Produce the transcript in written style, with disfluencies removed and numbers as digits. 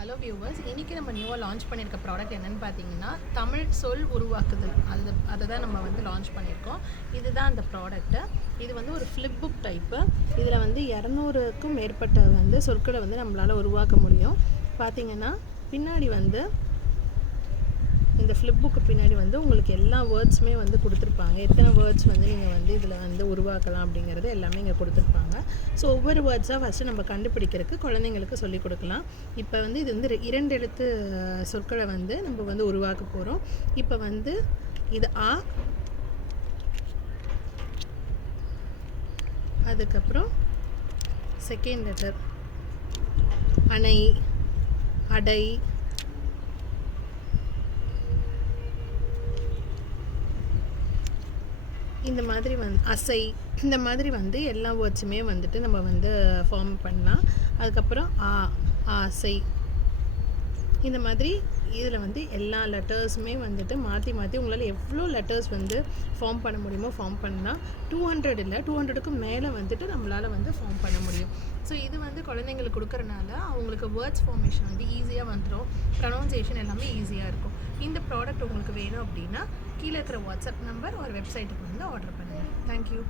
Hello viewers, இன்றைக்கி நம்ம நியூவாக லான்ச் பண்ணியிருக்க ப்ராடக்ட் என்னென்னு பார்த்தீங்கன்னா தமிழ் சொல் உருவாக்குதல். அதை தான் நம்ம வந்து லான்ச் பண்ணியிருக்கோம். இதுதான் அந்த ப்ராடக்ட்டு. இது வந்து ஒரு ஃப்ளிப் புக் டைப்பு. இதில் வந்து 200க்கும் மேற்பட்ட வந்து சொற்களை வந்து நம்மளால் உருவாக்க முடியும். பார்த்திங்கன்னா பின்னாடி வந்து இந்த ஃப்ளிப் புக்கு பின்னாடி வந்து உங்களுக்கு எல்லா வேர்ட்ஸுமே வந்து கொடுத்துருப்பாங்க. எத்தனை வேர்ட்ஸ் வந்து நீங்கள் வந்து இதில் வந்து உருவாக்கலாம் அப்படிங்கிறது எல்லாமே இங்கே கொடுத்துருப்பாங்க. ஸோ ஒவ்வொரு வேர்ட்ஸாக ஃபஸ்ட்டு நம்ம கண்டுபிடிக்கிறதுக்கு குழந்தைங்களுக்கு சொல்லிக் கொடுக்கலாம். இப்போ வந்து இது வந்து 2 எழுத்து சொற்களை வந்து நம்ம வந்து உருவாக்க போகிறோம். இப்போ வந்து இது ஆ, அதுக்கப்புறம் செகண்ட் லெட்டர் அணை, அடை, இந்த மாதிரி அசை, இந்த மாதிரி வந்து எல்லா வேர்ட்ஸுமே வந்துட்டு நம்ம வந்து ஃபார்ம் பண்ணலாம். அதுக்கப்புறம் ஆசை, இந்த மாதிரி இதில் வந்து எல்லா லெட்டர்ஸுமே வந்துட்டு மாற்றி உங்களால் எவ்வளோ லெட்டர்ஸ் வந்து ஃபார்ம் பண்ண முடியுமோ ஃபார்ம் பண்ணலாம். 200 இல்லை, 200க்கும் மேலே வந்துட்டு நம்மளால் வந்து ஃபார்ம் பண்ண முடியும். ஸோ இது வந்து குழந்தைங்களுக்கு கொடுக்குறனால அவங்களுக்கு வேர்ட்ஸ் ஃபார்மேஷன் வந்து ஈஸியாக வந்துடும். ப்ரொனவுன்சியேஷன் எல்லாமே ஈஸியாக இருக்கும். இந்த ப்ராடக்ட் உங்களுக்கு வேணும் அப்படின்னா கீழே இருக்கிற வாட்ஸ்அப் நம்பர் ஒரு வெப்சைட்டுக்கு வந்து ஆர்டர் பண்ணுங்கள். தேங்க்யூ.